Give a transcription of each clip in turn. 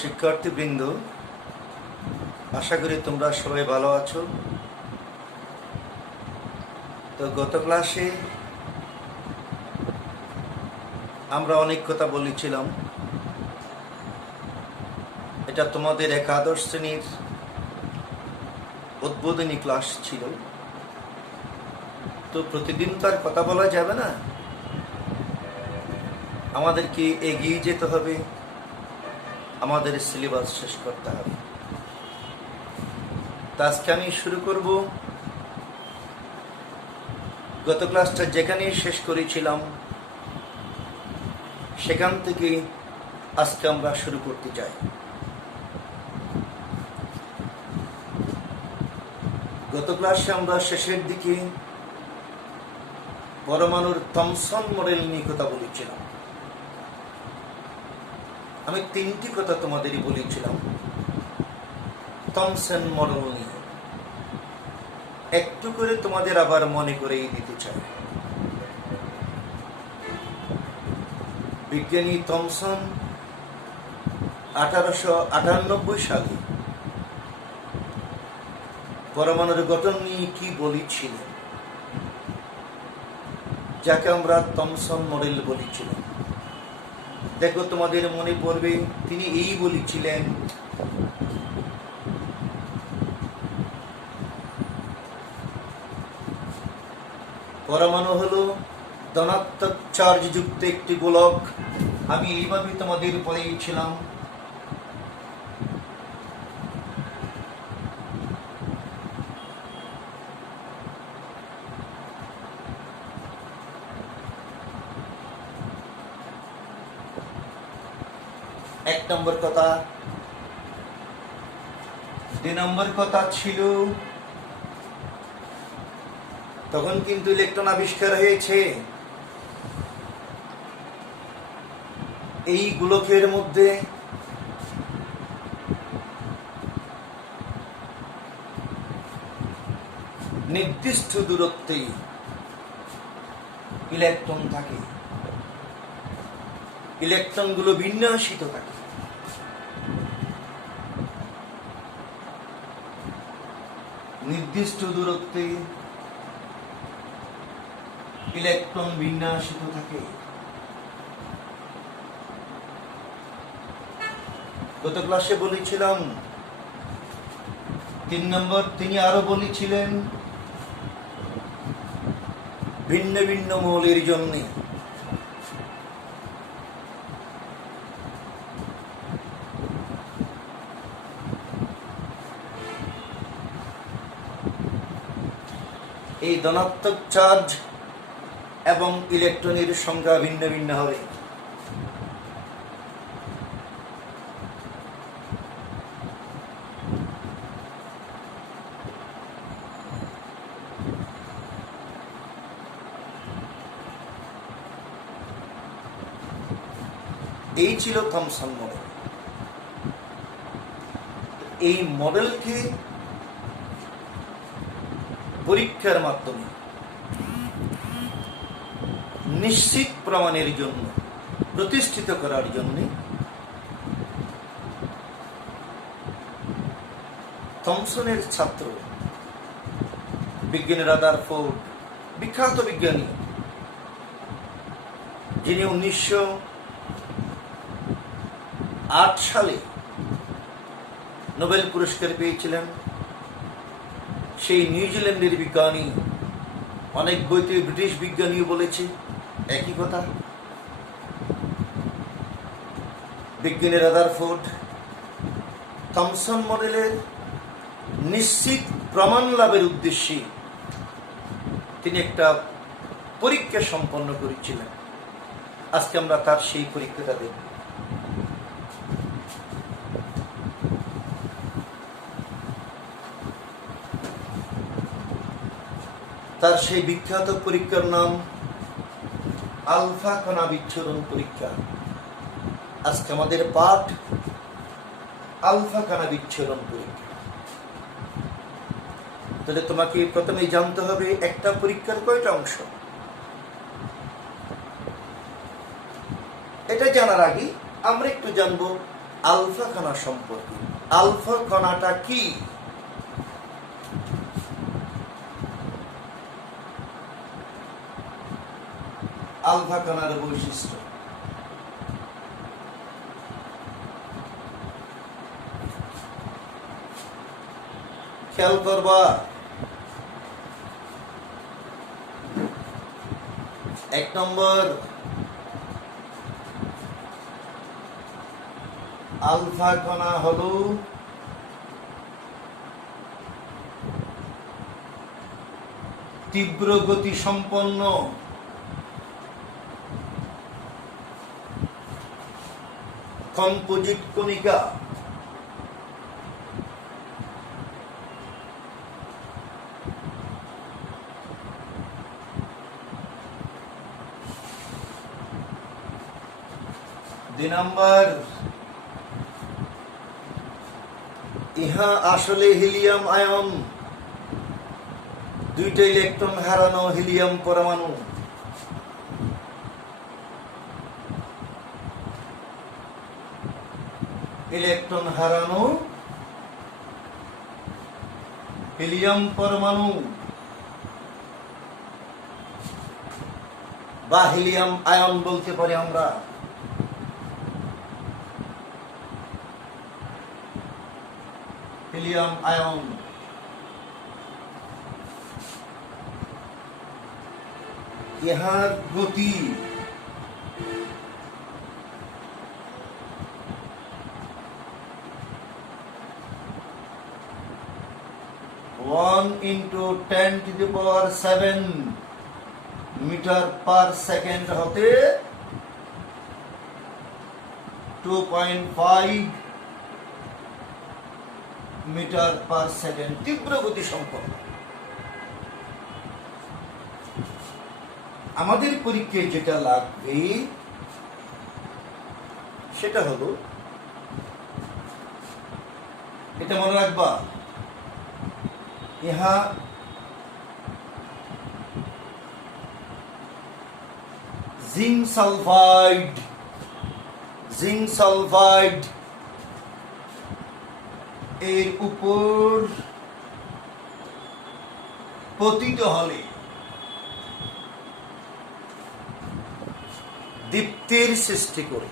শিক্ষার্থীবৃন্দ, আশা করি তোমরা সবাই ভালো আছো। তো গত ক্লাসে আমরা অনেক কথা বলেছিলাম। এটা তোমাদের একাদশ শ্রেণীর উদ্বোধনী ক্লাস ছিল। তো প্রতিদিন তো আর কথা বলা যাবে না, আমাদেরকে এগিয়ে যেতে হবে, আমাদের সিলেবাস শেষ করতে হবে। তা আজকে আমি শুরু করব গত ক্লাসটা যেখানে শেষ করেছিলাম সেখান থেকে আজকে আমরা শুরু করতে চাই। গত ক্লাসে আমরা শেষের দিকে পরমাণুর থমসন মডেল নিয়ে কথা বলেছিলাম। আমি তিনটি কথা তোমাদেরই বলেছিলাম থমসন মডেল নিয়ে। একটু করে তোমাদের আবার মনে করেই দিতে চাই। বিজ্ঞানী থমসন 1898 সালে পরমাণুর গঠন নিয়ে কি বলেছিলেন, যাকে আমরা থমসন মডেল বলেছিলাম। দেখো তোমাদের মনে পড়বে, তিনি এই বলেছিলেন, পরমাণু হলো ধনাত্মক চার্জ যুক্ত একটি গোলক। আমি এইভাবে তোমাদের পড়িয়েছিলাম। এক নম্বর কথা। 2 নম্বর কথা ছিল, তখন কিন্তু ইলেকট্রন আবিষ্কার হয়েছে। এই গোলকের মধ্যে নির্দিষ্ট দূরত্বে ইলেকট্রন থাকে, ইলেকট্রনগুলো বিন্যাসিত থাকে। নির্দিষ্ট দূরত্বে ইলেকট্রন বিন্যাসিত থাকে। গত ক্লাসে বলেছিলাম। 3 নম্বর, তিনি আরো বলেছিলেন ভিন্ন ভিন্ন মৌলের জন্য এই ধনাত্মক চার্জ এবং ইলেকট্রনের সংখ্যা ভিন্ন ভিন্ন হবে। এই ছিল থমসন মডেল। এই মডেলকে পরীক্ষার মাধ্যমে নিশ্চিত প্রমাণের জন্য, প্রতিষ্ঠিত করার জন্য থমসনের ছাত্র বিজ্ঞানী রাদারফোর্ড, বিখ্যাত বিজ্ঞানী, যিনি 1908 সালে নোবেল পুরস্কার পেয়েছিলেন, সেই নিউজিল্যান্ডের বিজ্ঞানী, অনেক বইতে ব্রিটিশ বিজ্ঞানীও বলেছে একই কথা। বিজ্ঞানী রাদারফোর্ড থমসন মডেলের নিশ্চিত প্রমাণ লাভের উদ্দেশ্যে তিনি একটা পরীক্ষা সম্পন্ন করেছিলেন। আজকে আমরা তার সেই পরীক্ষাটা দেখব। তার সেই বিখ্যাত পরীক্ষার নাম আলফা কণা বিচ্ছুরণ পরীক্ষা। আজকে আমাদের পাঠ আলফা কণা বিচ্ছুরণ পরীক্ষা। তাহলে তোমাকে প্রথমেই জানতে হবে একটা পরীক্ষার কয়টা অংশ। এটা জানার আগে আমরা একটু জানবো আলফা কণা সম্পর্কে। আলফা কণাটা কি? আলফা কণার বৈশিষ্ট্য। খেয়াল করবা, এক নম্বর, আলফা কণা হলো তীব্র গতি সম্পন্ন কম্পোজিট কণিকা। দুই নম্বর, ইহা আসলে হিলিয়াম আয়ন, দুইটা ইলেকট্রন হারানো হিলিয়াম পরমাণু। ইলেকট্রন হারানো হিলিয়াম পরমাণু বা হিলিয়াম আয়ন বলতে পারি আমরা। হিলিয়াম আয়ন ইহার গতি 1 × 10⁷ মিটার পার সেকেন্ড হতে 2.5 মিটার পার সেকেন্ড তীব্র গতি সম্পন্ন। আমাদের পরীক্ষায় যেটা লাগবে সেটা হলো, এটা মনে রাখবা, ইহা জিঙ্ক সালফাইড এর উপর পতিত হলে দীপ্তির সৃষ্টি করে।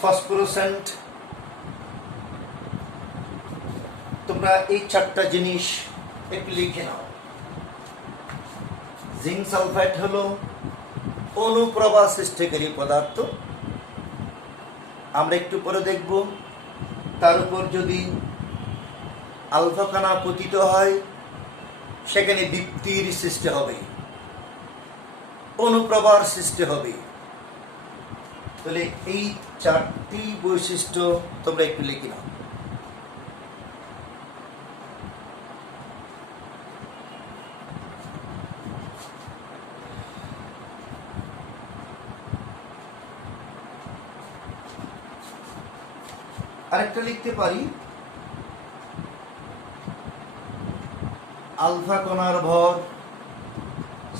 ফসফোরেসেন্ট। তোমরা এই চারটা জিনিস একটু লিখে নাও। জিঙ্ক সালফাইড হলো অনুপ্রভা সৃষ্টিকারী পদার্থ, আমরা একটু পরে দেখব। তার উপর যদি আলফা কণা পতিত হয় সেখানে দীপ্তির সৃষ্টি হবে, অনুপ্রভার সৃষ্টি হবে। তাহলে এই চারটি বৈশিষ্ট্য তোমরা একটু লিখে নাও। আরেকটা লিখতে পারি, আলফা কণার ভর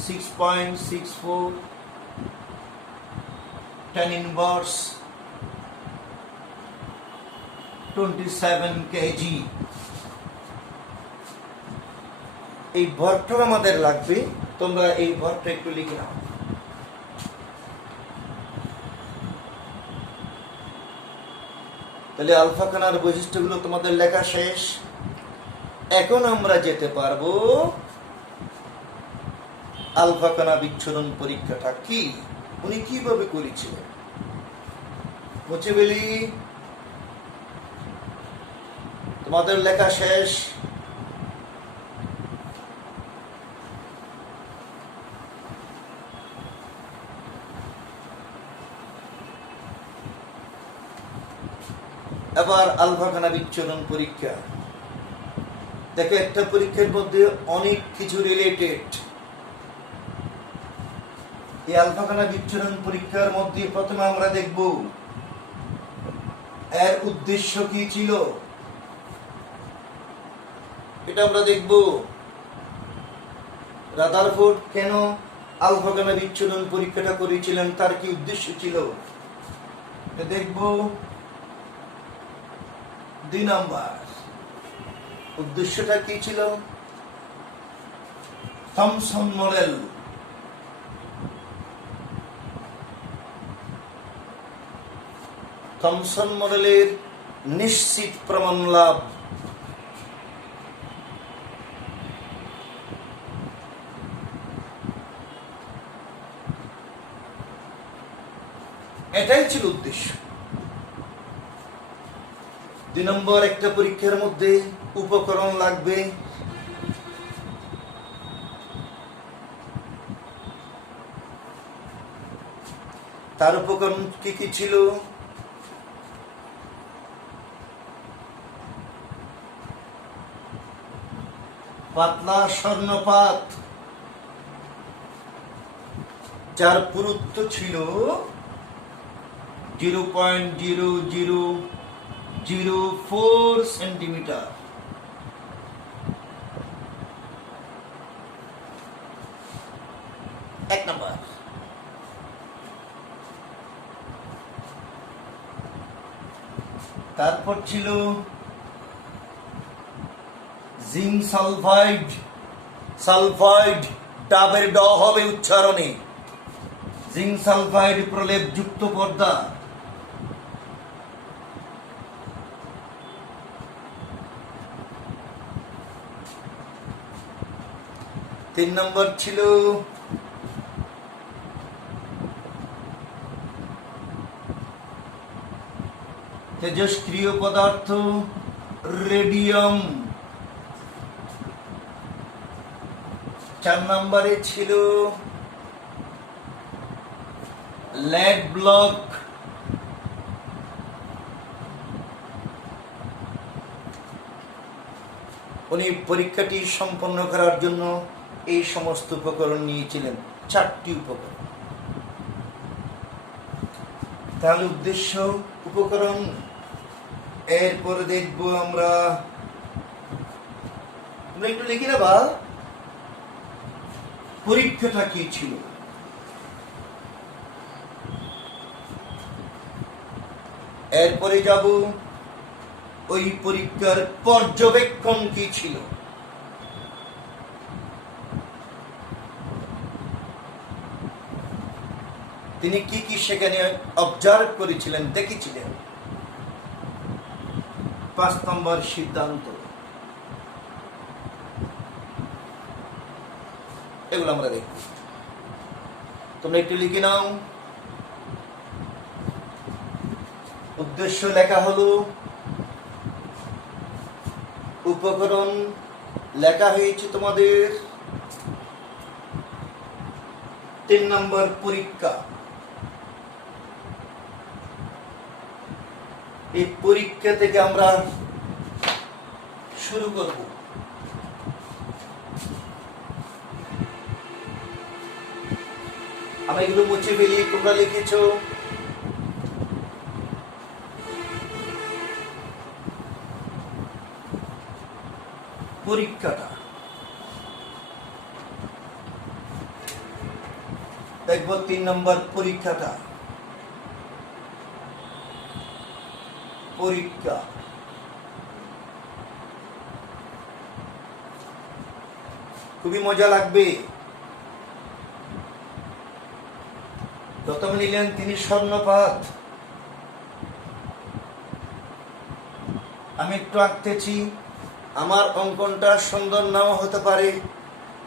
6.64 10⁻27 কেজি। এই ভরটা আমাদের লাগবে, তোমরা এই ভরটা একটু লিখে নাও। তাহলে আলফা কণার বৈশিষ্ট্যগুলো তোমাদের লেখা শেষ। এখন আমরা যেতে পারবো আলফা কণা বিচ্ছুরণ পরীক্ষাটা কি, উনি কিভাবে করেছিলেন। মুছে ফেলি, তোমাদের লেখা শেষ। এবার আলফা কণা বিচ্ছুরণ পরীক্ষা দেখো। একটা পরীক্ষার মধ্যে অনেক কিছু রিলেটেড। এই আলফা কণা বিচ্ছুরণ পরীক্ষার মধ্যে প্রথমে আমরা দেখব এর উদ্দেশ্য কি ছিল। এটা আমরা দেখব রাদারফোর্ড কেন আলফা গামা বিচ্ছুরণ পরীক্ষাটা করেছিলেন, তার কি উদ্দেশ্য ছিল এটা দেখব। 2 নাম্বার উদ্দেশ্যটা কি ছিল? Thomson model. থমসন মডেলের নিশ্চিত প্রমাণ লাভ। এটাই ছিল উদ্দেশ্য। 2 নম্বর একটা পরীক্ষার মধ্যে উপকরণ লাগবে। তার উপকরণ কি কি ছিল? পাতলা স্বর্ণপাত, যার পুরুত্ব ছিল 0.0004 সেন্টিমিটার। এক নাম্বার। তারপর ছিল জিঙ্ক সালফাইড। সালফাইড ডাবের ড হবে উচ্চারণে। জিঙ্ক সালফাইড প্রলেপ যুক্ত পর্দা। তিন নম্বর ছিল তেজস্ক্রিয় পদার্থ রেডিয়াম। 4 নম্বরে ছিল লেড ব্লক। 'উনি পরীক্ষাটি সম্পন্ন করার জন্য এই সমস্ত উপকরণ নিয়েছিলেন, 4টি উপকরণ। তাহলে উদ্দেশ্য, উপকরণ। এরপরে দেখবো আমরা একটু লিখি না বা পরীক্ষাটা কি ছিল। এরপরে যাব ওই পরীক্ষার পর্যবেক্ষণ কি ছিল। তিনি কি কি সেখানে অবজার্ভ করেছিলেন, দেখেছিলেন। 5 নম্বর সিদ্ধান্ত। এগুলো আমরা দেখব। তোমরা একটু লিখে নাও। উদ্দেশ্য লেখা হলো, উপকরণ লেখা হয়েছে তোমাদের। 3 নম্বর পরীক্ষা। এই পরীক্ষা থেকে আমরা শুরু করব। আমি এগুলো মুছে ফেলি, তোমরা লিখেছ। পরীক্ষাটা দেখব। 3 নম্বর পরীক্ষাটা। পরীক্ষা খুবই মজা লাগবে। প্রথমে নিলেন তিনি স্বর্ণপাত। আমি একটু আঁকতেছি, আমার অঙ্কনটা সুন্দর নাও হতে পারে,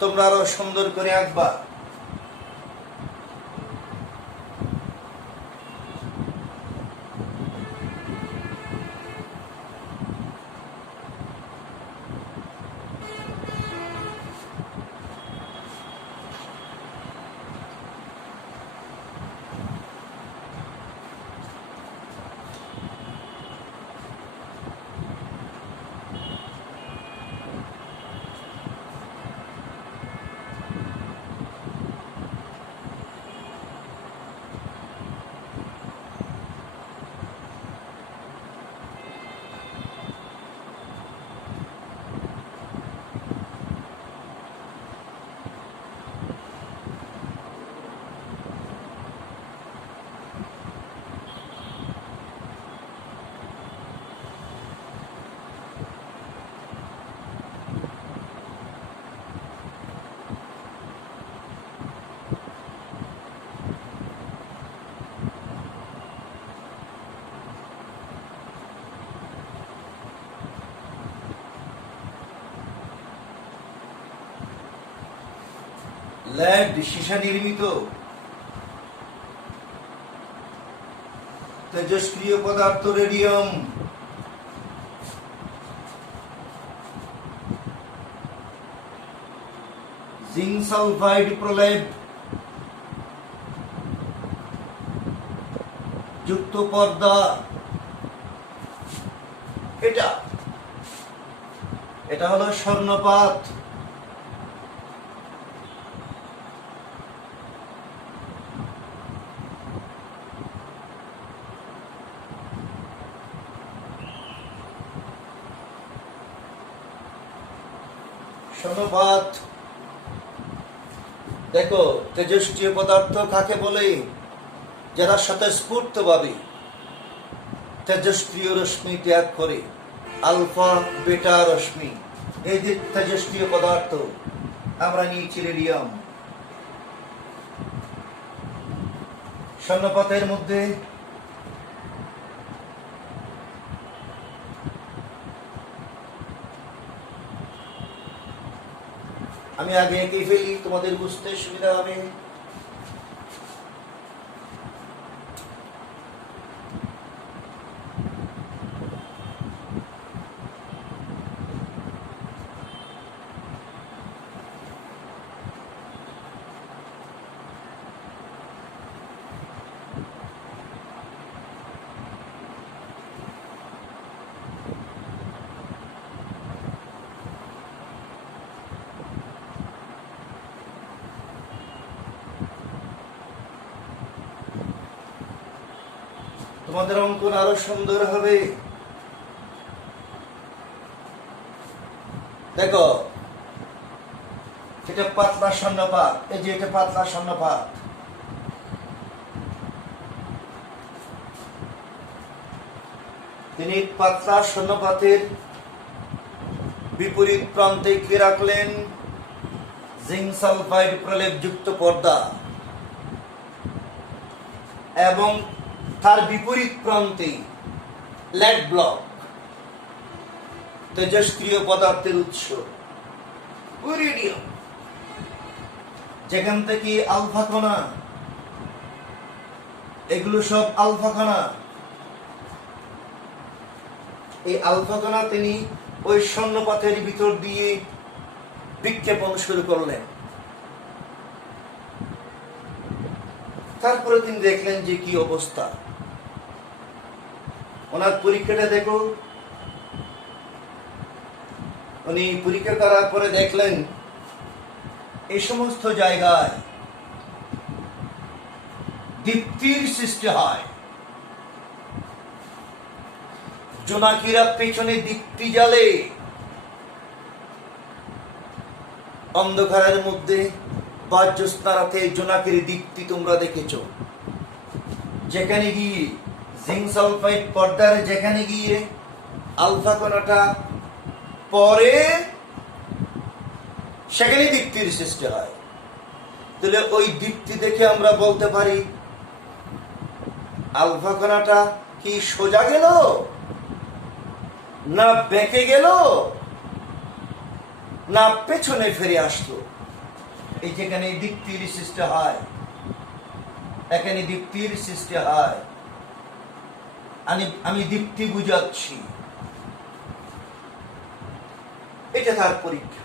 তোমরা আরো সুন্দর করে আঁকবা। লেড সীসা নির্মিত তেজস্ক্রিয় পদার্থ রেডিয়াম, জিঙ্ক সালফাইড প্রলেপ যুক্ত পর্দা, এটা হলো স্বর্ণপাত। স্বর্ণপাত দেখো, তেজস্ক্রিয় পদার্থ কাকে বলে? যারা স্বতঃস্ফূর্তভাবে তেজস্ক্রিয় রশ্মি ত্যাগ করে, আলফা বেটা রশ্মি, এই যে তেজস্ক্রিয় পদার্থ। আমরা নিয়েছি রেডিয়াম। স্বর্ণপাতের মধ্যে আমি আগে এঁকে ফেলি, তোমাদের বুঝতে সুবিধা হবে। তোমাদের অঙ্কন আরো সুন্দর হবে। দেখো, এটা পাতলা স্বর্ণপাত, এই যে এটা পাতলা স্বর্ণপাত। তিনি পাতলা স্বর্ণপাতের বিপরীত প্রান্তে কি রাখলেন? জিঙ্ক সালফাইড প্রলেপ যুক্ত পর্দা, এবং তার বিপরীত প্রান্তে লেড ব্লক, তেজস্ক্রিয় পদার্থের উৎস রেডিয়াম, যেখান থেকে আলফা কণা, এগুলো সব আলফা কণা। এই আলফা কণা তিনি ওই স্বর্ণপাতের ভিতর দিয়ে বিক্ষেপণ শুরু করলেন। তারপরে তিনি দেখলেন যে কি অবস্থা। ওনার পরীক্ষাটা দেখো, উনি পরীক্ষা করার পরে দেখলেন এই সমস্ত জায়গায় দীপ্তির সৃষ্টি হয়। জোনাকিরা পেছনে দীপ্তি জ্বালে, অন্ধকারের মধ্যে বা জ্যোৎস্নারাতে জোনাকির দীপ্তি তোমরা দেখেছ। যেখানে গিয়ে জিঙ্ক সালফাইড পর্দার যেখানে গিয়ে আলফা কণাটা পরে, সেখানে দীপ্তির সৃষ্টি হয়। তাহলে ওই দীপ্তি দেখে আমরা বলতে পারি আলফা কণাটা কি সোজা গেল না বেঁকে গেল না পেছনে ফিরে আসলো। এই যেখানে দীপ্তির সৃষ্টি হয়, এখানে দীপ্তির সৃষ্টি হয়। আমি দীপ্তি বুঝাচ্ছি, এটা তার পরীক্ষা।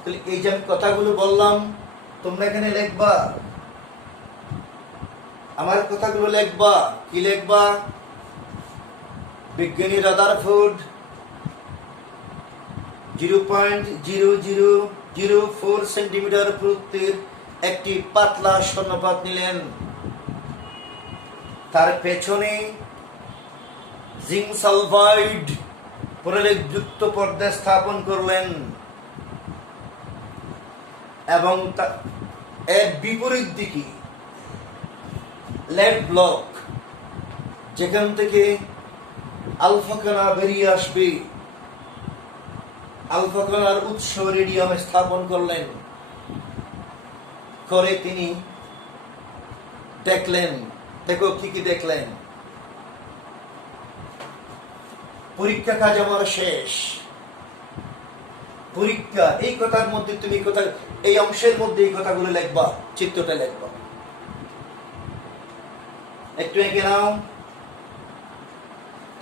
তাহলে এই যে আমি কথাগুলো বললাম, তোমরা এখানে লিখবা, আমার কথাগুলো লিখবা। কি লিখবা? বিজ্ঞানী রাদারফোর্ড 0.0004 সেন্টিমিটার পুরুত্বের একটি পাতলা স্বর্ণপাত নিলেন। তার পেছনে জিঙ্ক সালফাইড প্রলেপ যুক্ত পর্দা স্থাপন করলেন, এবং এর বিপরীত দিকে লেড ব্লক, যেখান থেকে আলফা কণা বেরিয়ে আসবে, আলফা কণার উৎস রেডিয়াম স্থাপন করলেন। করে তিনি দেখলেন, দেখো কি কি দেখলেন। পরীক্ষা কাজ আমার শেষ। পরীক্ষা, এই কথার মধ্যে তুমি কথা, এই অংশের মধ্যে এই কথাগুলো লিখবা, চিত্রটা লিখবা। একটু এঁকে নাও,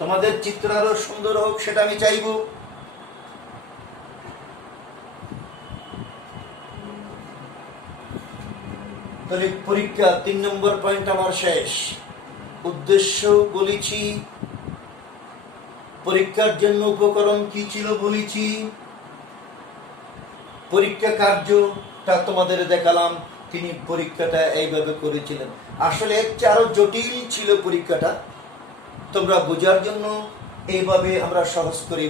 তোমাদের চিত্র আরো সুন্দর হোক সেটা আমি চাইবো। তাহলে পরীক্ষা 3 নম্বর পয়েন্ট আমার শেষ। উদ্দেশ্য বলেছি, পরীক্ষার জন্য উপকরণ কি ছিল বলেছি, পরীক্ষা কার্যটা তোমাদের দেখালাম, তিনি পরীক্ষাটা এইভাবে করেছিলেন। আসলে আরো জটিল ছিল পরীক্ষাটা, তোমরা বোঝার জন্য এইভাবে আমরা সহজ করে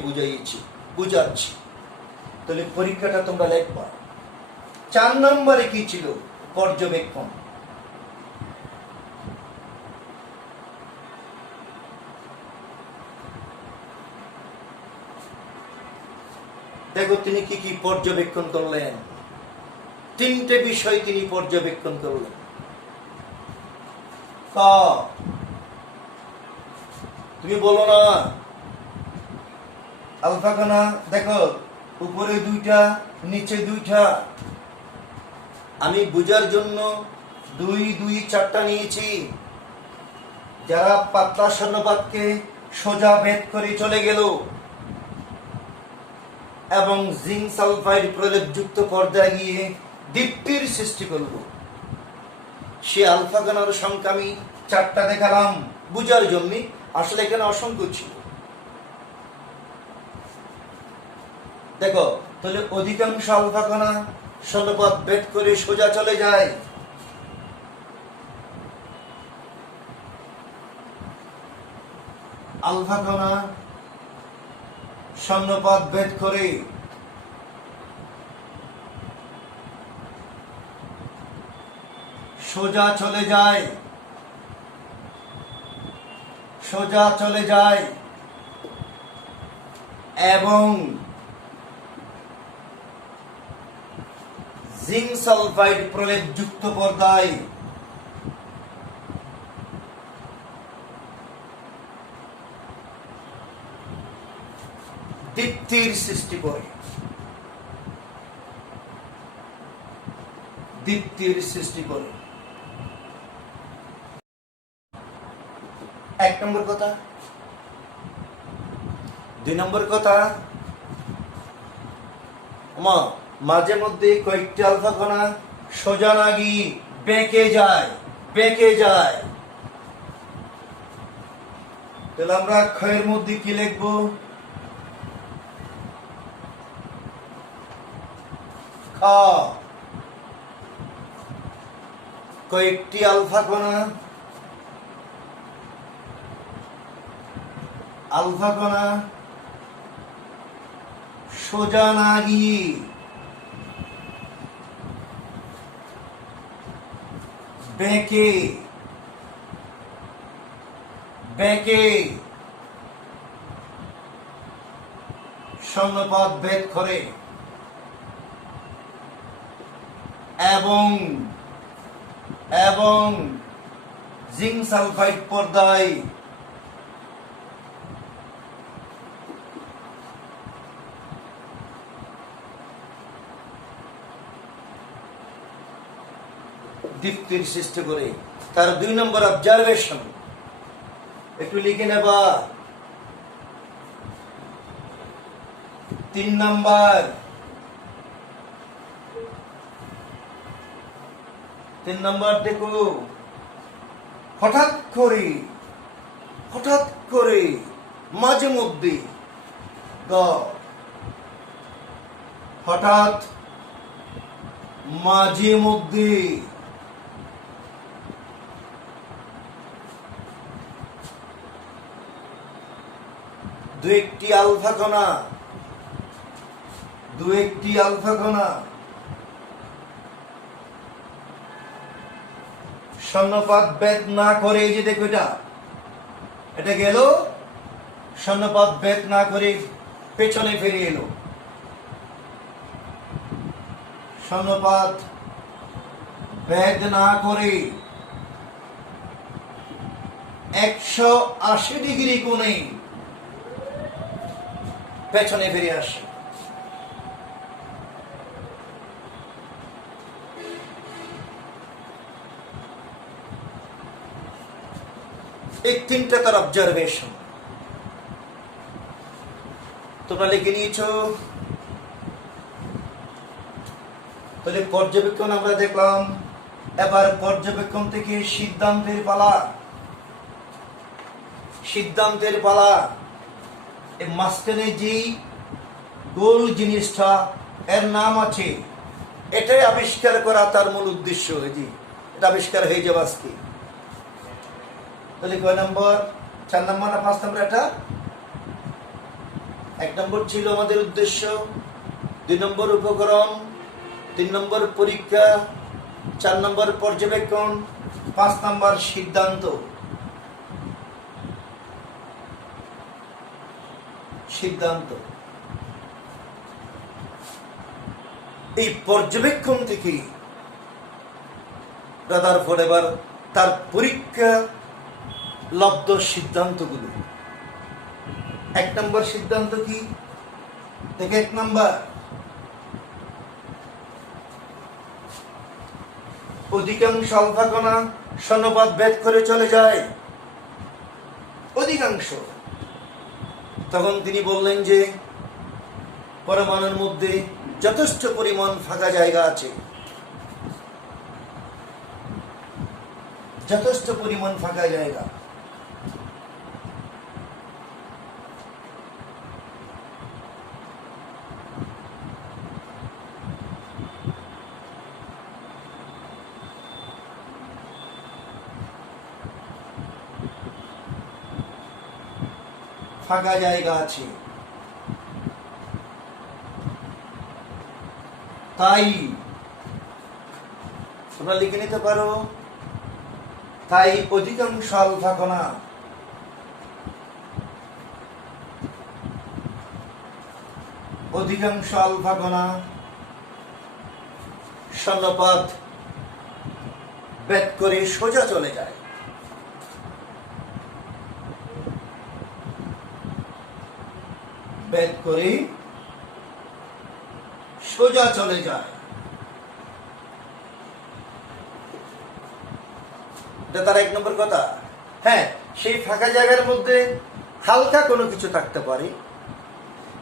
বুঝাচ্ছি। তাহলে পরীক্ষাটা তোমরা লিখবা। 4 নম্বরে কি ছিল? পর্যবেক্ষণ। দেখো তিনি কি কি পর্যবেক্ষণ করলেন। 3টে বিষয় তিনি পর্যবেক্ষণ করলেন। তুমি বলো না আলফা কণা, দেখো উপরে 2টা নিচে 2টা। আমি বুঝার জন্য 2 2 4টা নিয়েছি। যারা পাতলা স্বর্ণপাতকে সোজা ভেদ করে চলে গেল এবং জিঙ্ক সালফাইড প্রলেপযুক্ত পর্দায় গিয়ে দীপ্তির সৃষ্টি করব, সে আলফা কণার সংখ্যা আমি 4টা দেখালাম বুঝার জন্য। আসলে এখানে অসংখ্য ছিল। দেখো তাহলে অধিকাংশ আলফা কণা স্বর্ণপাত ভেদ করে সোজা চলে যায়। আলফা কণা স্বর্ণপাত ভেদ করে সোজা চলে যায়, সোজা চলে যায় এবং জিঙ্ক সালফাইড প্রলেপযুক্ত পর্দায় দীপ্তির সৃষ্টি করে, দীপ্তির সৃষ্টি করে। 1 নম্বর কথা। 2 নম্বর কথা, মাঝে মধ্যে কয়েকটি আলফা কণা সোজা না গিয়ে বেঁকে যায়। তাহলে আমরা ক্ষয়ের মধ্যে কি লিখবো? কয়েকটি আলফা কণা সোজা না গিয়ে বেঁকে স্বর্ণপাত ভেদ করে এবং জিঙ্ক সালফাইড পর্দায় দীপ্তির সৃষ্টি করে। তার 2 নম্বর অবজারভেশন একটু লিখে নেবা। 3 নম্বর দেখো, হঠাৎ করে মাঝে মধ্যে দু একটি আলফা কণা স্বর্ণপাত ভেদ না করে, এই যে দেখো এটা গেল, স্বর্ণপাত ভেদ না করে পেছনে ফিরে এলো। স্বর্ণপাত ভেদ না করে 180 ডিগ্রি কোণে পেছনে ফিরে আসে। এই তিনটা তার অবজারভেশন। তোমরা লিখে নিয়েছ। তাহলে পর্যবেক্ষণ আমরা দেখলাম, এবার পর্যবেক্ষণ থেকে সিদ্ধান্তের পালা। সিদ্ধান্তের পালা। এই মাঝখানে যেই গোল জিনিসটা এর নাম আছে, এটাই আবিষ্কার করা তার মূল উদ্দেশ্য। জি, এটা আবিষ্কার হয়ে যাবে আজকে। তাহলে কয় নম্বর? 4 নম্বর না 5 নম্বর? এটা 1 নম্বর ছিল আমাদের উদ্দেশ্য, 2 নম্বর উপকরণ, 3 নম্বর পরীক্ষা, 4 নম্বর পর্যবেক্ষণ, 5 নম্বর সিদ্ধান্ত। সিদ্ধান্ত এই পর্যবেক্ষণ থেকে রাদারফোর্ড এবার তার পরীক্ষা লব্ধ সিদ্ধান্তগুলো। 1 নম্বর সিদ্ধান্ত কি? দেখে 1 নম্বর, অধিকাংশ আলফা কণা শূন্যপাত ভেদ করে চলে যায়। অধিকাংশ। তখন তিনি বললেন যে পরমাণুর মধ্যে যথেষ্ট পরিমাণ ফাঁকা জায়গা আছে, যথেষ্ট পরিমাণ ফাঁকা জায়গা। ফাঁকা জায়গা আছে, তাই তোমরা লিখে নিতে পারো, তাই অধিকাংশ আলফা কণা শূন্যপাত ভেদ করে সোজা চলে যায়। ভেদ করে সোজা চলে যায়। এটা তার 1 নম্বর কথা। হ্যাঁ, সেই ফাঁকা জায়গার মধ্যে হালকা কোনো কিছু থাকতে পারে।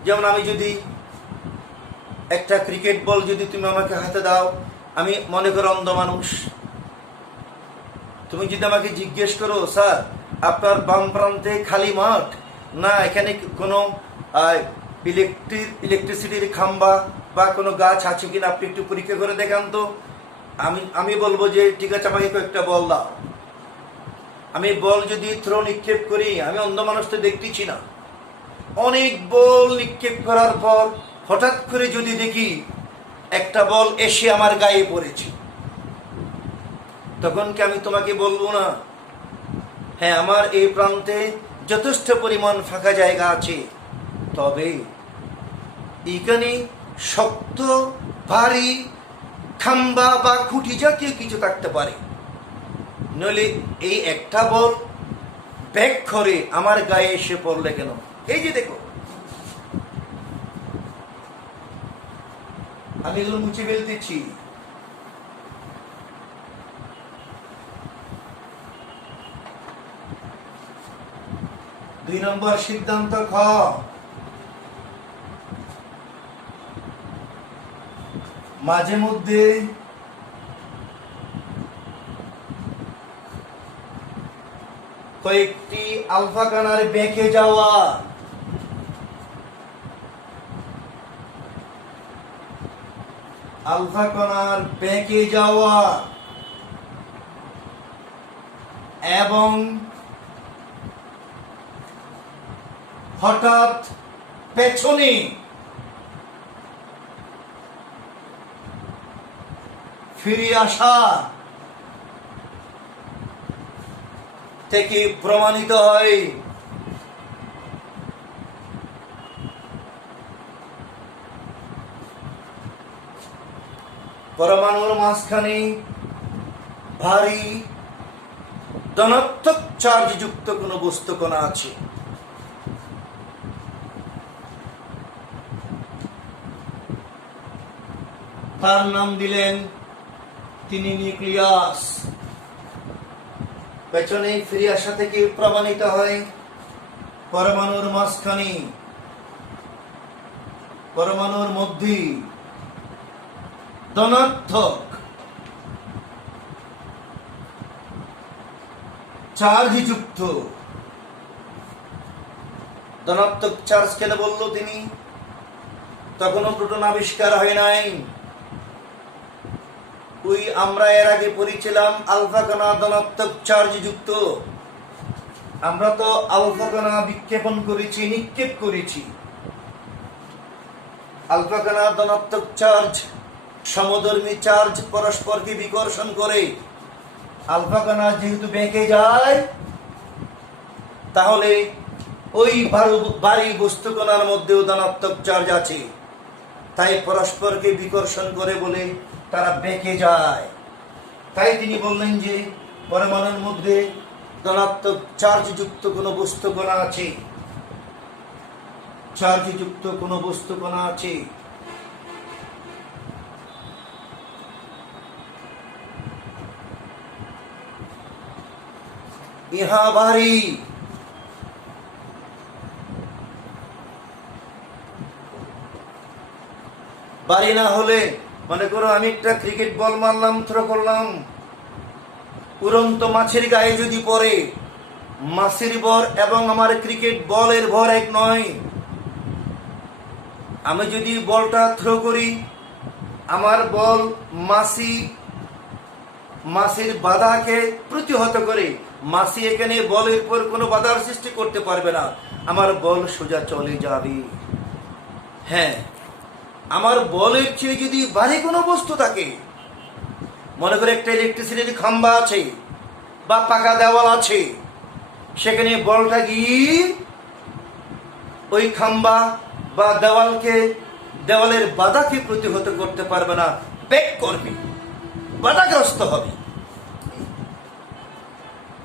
যেমন আমি যদি একটা ক্রিকেট বল যদি তুমি আমাকে হাতে দাও, আমি মনে করো অন্ধ মানুষ, তুমি যদি আমাকে জিজ্ঞেস করো, স্যার আপনার বাম প্রান্তে খালি মাঠ না এখানে কোনো ইলেকট্রিসিটির খাম্বা বা কোনো গাছ আছে কিনা, আপনি একটু পরীক্ষা করে দেখান তো। আমি বলবো যে ঠিক আছে, আমাকে কয়েকটা বল দাও। আমি বল যদি থ্রো নিক্ষেপ করি, আমি অন্ধ মানুষ তো দেখতেছি না, অনেক বল নিক্ষেপ করার পর হঠাৎ করে যদি দেখি একটা বল এসে আমার গায়ে পড়েছে, তখন কি আমি তোমাকে বলবো না হ্যাঁ আমার এই প্রান্তে যথেষ্ট পরিমাণ ফাঁকা জায়গা আছে, তবে এখানে শক্ত ভারী খাম্বা বা খুঁটি জাতীয় কিছু থাকতে পারে, নইলে এই একটা বল ব্যাক করে আমার গায়ে এসে পড়লে কেন? এই যে দেখো, আমি এগুলো মুছে ফেলতেছি। দুই নম্বর সিদ্ধান্ত খ, মাঝে মধ্যে কয়েকটি আলফা কণার বেঁকে যাওয়া এবং হঠাৎ পেছনে ফিরে আসা থেকে প্রমাণিত হয় পরমাণুর মাঝখানে ভারী ধনাত্মক চার্জ যুক্ত কোন বস্তু কণা আছে। তার নাম দিলেন তিনি নিউক্লিয়াস। পেছনে ফিরে আসা থেকে প্রমাণিত হয় পরমাণুর মাঝখানে, পরমাণুর মধ্যে ধনাত্মক চার্জ যুক্ত, ধনাত্মক চার্জ কেন বলল তিনি? তখনও প্রোটন আবিষ্কার হয় নাই। আমরা এর আগে পড়েছিলাম আলফা কণা ধনাত্মক চার্জ যুক্ত। আমরা তো আলফা কণা বিক্ষেপণ করেছি, নিক্ষেপ করেছি। আলফা কণা ধনাত্মক চার্জ, সমধর্মী চার্জ পরস্পরকে বিকর্ষণ করে। আলফা কণা যেহেতু বেঁকে যায়, তাহলে ওই ভারী বস্তু কণার মধ্যেও ধনাত্মক চার্জ আছে, তাই পরস্পরকে বিকর্ষণ করে বলে তারা বেঁকে যায়। তাই তিনি বললেন যে পরমাণুর মধ্যে ধনাত্মক চার্জ যুক্ত কোনো বস্তু কণা আছে, চার্জ যুক্ত কোনো বস্তু কণা আছে। ইহা ভারী, ভারী না হলে, মনে করো আমি একটা ক্রিকেট বল মারলাম, থ্রো করলাম, উড়ন্ত মাছের গায়ে যদি পড়ে, মাছের ভর এবং আমার ক্রিকেট বলের ভর এক নয়। আমি যদি বলটা থ্রো করি, আমার বল মাছের বাধাকে প্রতিহত করে, মাছি এখানে বলের পর কোনো বাধার সৃষ্টি করতে পারবে না, আমার বল সোজা চলে যাবে। হ্যাঁ, আমার বলের চেয়ে যদি ভারী কোনো বস্তু থাকে, মনে করে একটা ইলেকট্রিসিটির খাম্বা আছে বা পাকা দেওয়াল আছে, সেখানে বলটা গিয়ে ওই খাম্বা বা দেওয়ালের বাধাকে প্রতিহত করতে পারবে না, ব্যাক করবে, বাধাগ্রস্ত হবে।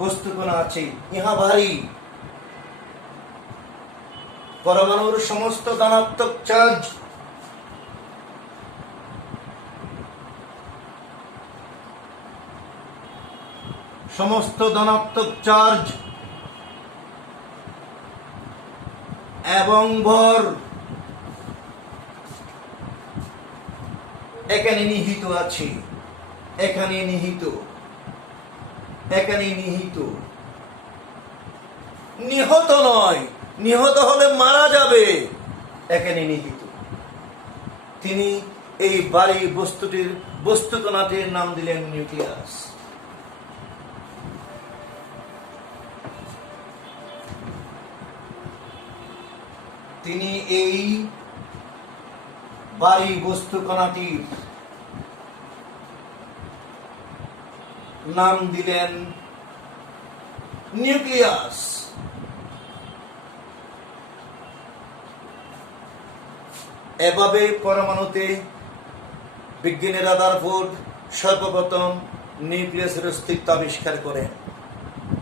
বস্তু কণা আছে, ইহা ভারী। পরমাণুর সমস্ত ধনাত্মক চার্জ এবং ভর এখানে নিহিত আছে, এখানে নিহিত, নিহত নয়, নিহত হলে মারা যাবে, এখানে নিহিত। তিনি এই ভারী বস্তু কণাটির নাম দিলেন নিউক্লিয়াস। তিনি এই ভারী বস্তু কণাটির নাম দিলেন নিউক্লিয়াস। এভাবে পরমাণুতে বিজ্ঞানী রাদারফোর্ড সর্বপ্রথম নিউক্লিয়াসের অস্তিত্ব আবিষ্কার করেন।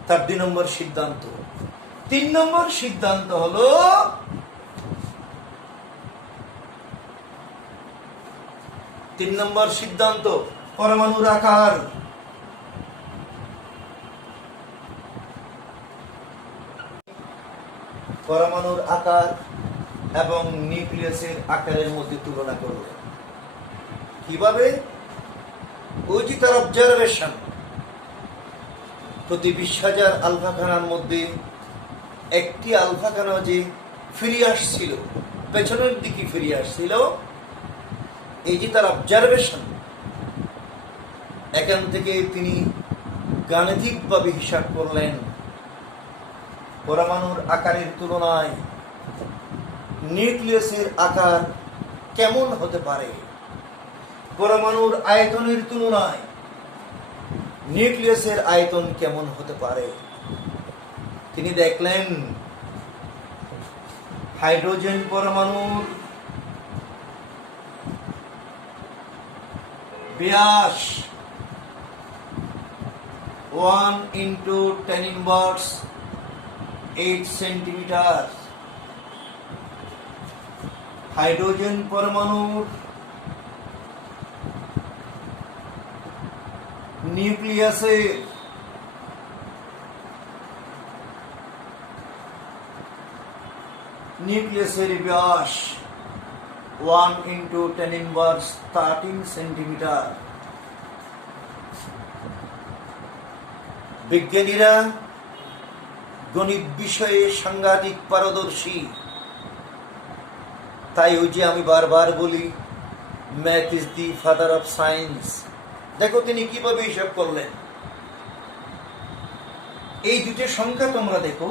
তার 2 নম্বর সিদ্ধান্ত। 3 নম্বর সিদ্ধান্ত হলো পরমাণুর আকার। পরমাণুর আকার এবং নিউক্লিয়াসের আকারের মধ্যে তুলনা করলেন। কিভাবে? ওই যে তার অবজারভেশন, প্রতি 20,000 আলফা কণার মধ্যে একটি আলফা কণা যে ফিরে আসছিল, পেছনের দিকে ফিরে আসছিল, এই যে তার অবজারভেশন, এখান থেকে তিনি গাণিতিকভাবে হিসাব করলেন পরমাণুর আকারের তুলনায় নিউক্লিয়াসের আকার কেমন হতে পারে, পরমাণুর আয়তনের তুলনায় নিউক্লিয়াসের আয়তন কেমন হতে পারে। তিনি দেখলেন হাইড্রোজেন পরমাণুর ব্যাস 1 × 10⁸ সেন্টিমিটার। হাইড্রোজেন পরমাণুর নিউক্লিয়াসের নিউক্লিয়াসের ব্যাস 1 × 10⁻13 সেন্টিমিটার। বিজ্ঞানীরা গণিত বিষয়ে সাংঘাতিক পারদর্শী, তাই ওই যে আমি বারবার বলি math is the father of science. দেখো তিনি কিভাবে হিসাব করলেন। এই দুটো সংখ্যা তোমরা দেখো,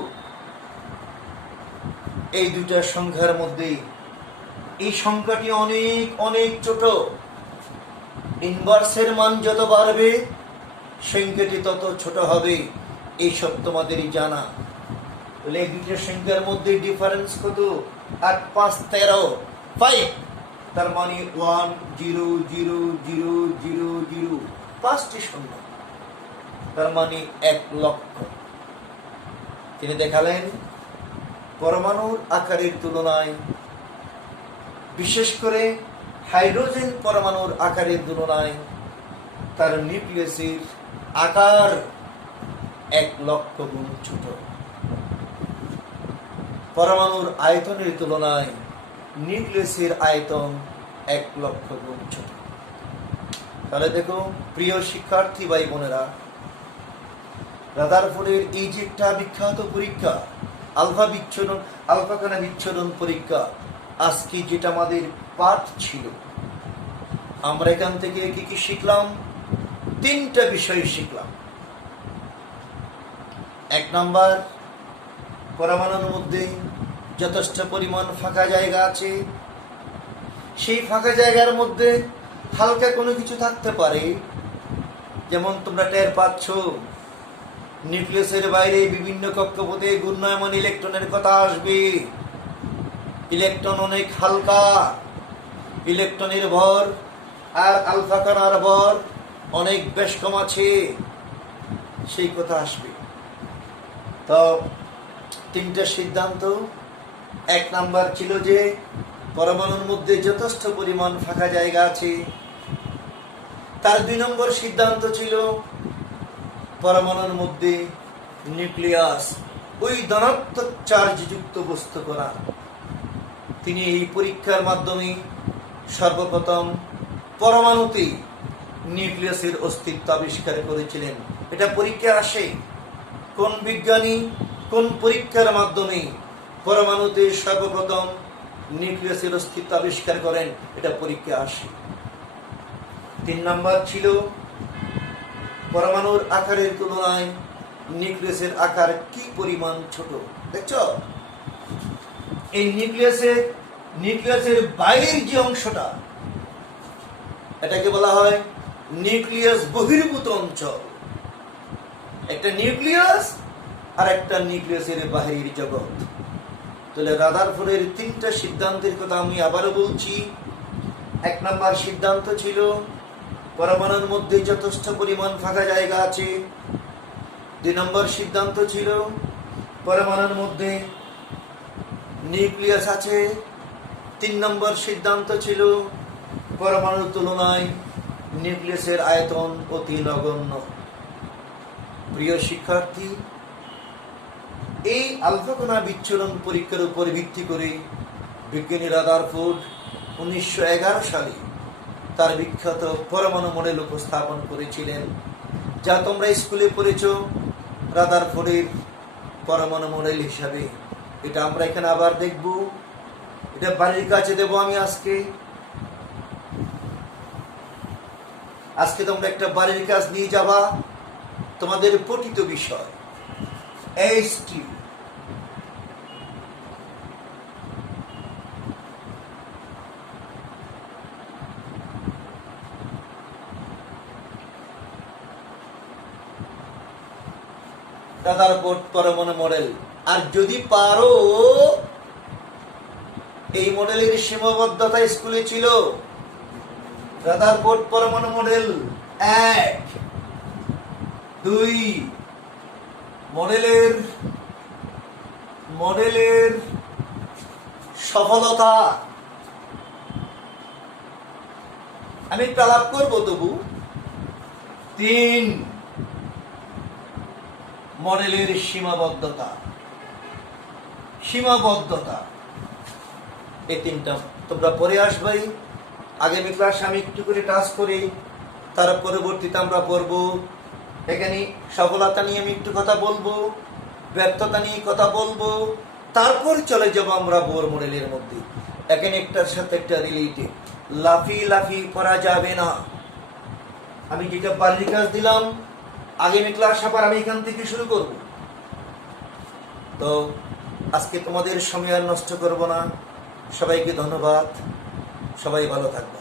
এই দুটা সংখ্যার মধ্যে এই সংখ্যাটি অনেক অনেক ছোট। ইনভার্সের মান যত বাড়বে সংখ্যাটি তত ছোট হবে, এইসব তোমাদেরই জানা। তাহলে এই দুটো সংখ্যার মধ্যে ডিফারেন্স কত? 8 5 13 5, তার মানে 1 0 0 0 0 0, 5টি শূন্য, তার মানে 1 লক্ষ। তিনি দেখালেন পরমাণুর আকারের তুলনায়, বিশেষ করে হাইড্রোজেন পরমাণুর আকারের তুলনায় তার নিউক্লিয়াসের আকার 1 লক্ষ গুণ ছোট। পরমাণুর আয়তনের তুলনায় নিউক্লিয়াসের আয়তন 1 লক্ষ গুণ ছোট। তাহলে দেখো প্রিয় শিক্ষার্থী ভাই বোনেরা, রাদারফোর্ডের এই যে একটা বিখ্যাত পরীক্ষা আলফা কণা বিচ্ছুরণ পরীক্ষা, আজকে যেটা আমাদের পাঠ ছিল, আমরা এখান থেকে কি কি শিখলাম? 3টা বিষয় শিখলাম। 1 নাম্বার, পরমাণুর মধ্যে যথেষ্ট পরিমাণ ফাঁকা জায়গা আছে। সেই ফাঁকা জায়গার মধ্যে হালকা কোনো কিছু থাকতে পারে, যেমন তোমরা টের পাচ্ছ নিউক্লিয়াসের বাইরে বিভিন্ন কক্ষপথে ঘূর্ণায়মান ইলেকট্রনের কথা আসবে। ইলেকট্রন অনেক হালকা, ইলেকট্রনের ভর আর আলফা কণার ভর অনেক বেশ কম আছে, সেই কথা আসবে। তো 3টা সিদ্ধান্ত। 1 নাম্বার ছিল যে পরমাণুর মধ্যে যথেষ্ট পরিমাণ ফাঁকা জায়গা আছে। তার 2 নম্বর সিদ্ধান্ত ছিল পরমাণুর মধ্যে নিউক্লিয়াস, ওই ধনাত্মক চার্জযুক্ত বস্তু কণা। তিনি এই পরীক্ষার মাধ্যমে সর্বপ্রথম পরমাণুতে নিউক্লিয়াসের অস্তিত্ব আবিষ্কার করেছিলেন। এটা পরীক্ষা আসে, কোন বিজ্ঞানী কোন পরীক্ষার মাধ্যমে পরমাণুতে সর্বপ্রথম নিউক্লিয়াসের অস্তিত্ব আবিষ্কার করেন, এটা পরীক্ষা আসে। 3 নাম্বার ছিল পরমাণুর আকারের তুলনায় নিউক্লিয়াসের আকার কি পরিমাণ ছোট। দেখছো এই নিউক্লিয়াসের বাইরের যে অংশটা, এটাকে বলা হয় নিউক্লিয়াস বহির্ভূত অঞ্চল। একটা নিউক্লিয়াস আর একটা নিউক্লিয়াসের বাহিরের জগৎ। তাহলে রাদারফোর্ডের 3টা সিদ্ধান্তের কথা আমি আবারও বলছি। 1 নাম্বার সিদ্ধান্ত ছিল পরমাণুর মধ্যে যথেষ্ট পরিমাণ ফাঁকা জায়গা আছে। 2 নম্বর সিদ্ধান্ত ছিল পরমাণুর মধ্যে নিউক্লিয়াস আছে। 3 নম্বর সিদ্ধান্ত ছিল পরমাণুর তুলনায় নিউক্লিয়াসের আয়তন অতি নগণ্য। প্রিয় শিক্ষার্থী, এই আলফা কণা বিচ্ছুরণ পরীক্ষার উপর ভিত্তি করে বিজ্ঞানী রাদারফোর্ড 1911 সালে তার বিখ্যাত পরমাণু মডেল উপস্থাপন করেছিলেন, যা তোমরা স্কুলে পড়েছ রাদারফোর্ডের পরমাণু মডেল হিসাবে। এটা আমরা এখানে আবার দেখব, এটা বাড়ির কাছে দেব আমি আজকে তোমরা একটা বাড়ির কাজ নিয়ে যাবা, তোমাদের পঠিত বিষয় HT। রাদারফোর্ড পরমাণু মডেল। আর যদি পারো, এই মডেলের সীমাবদ্ধতা স্কুলে ছিল। রাদারফোর্ড পরমাণু মডেল 1 2 মডেলের সফলতা আমি একটু আলাপ করবো তবু। 3 মডেলের সীমাবদ্ধতা। এই তিনটা তোমরা পরে আসবাই। আগামী ক্লাসে আমি একটু করে টাচ করি, তার পরবর্তীতে আমরা পড়ব। এখানে সফলতা নিয়ে আমি একটু কথা বলবো, ব্যর্থতা নিয়ে কথা বলবো, তারপর চলে যাব আমরা বোর মডেলের মধ্যে। এখানে একটার সাথে একটা রিলেটেড, লাফি লাফি করা যাবে না। আমি যেটা বাড়ির কাজ দিলাম, আগামী ক্লাস আবার আমি এখান থেকে শুরু করব। তো আজকে তোমাদের সময় আর নষ্ট করব না। সবাইকে ধন্যবাদ, সবাই ভালো থাকবে।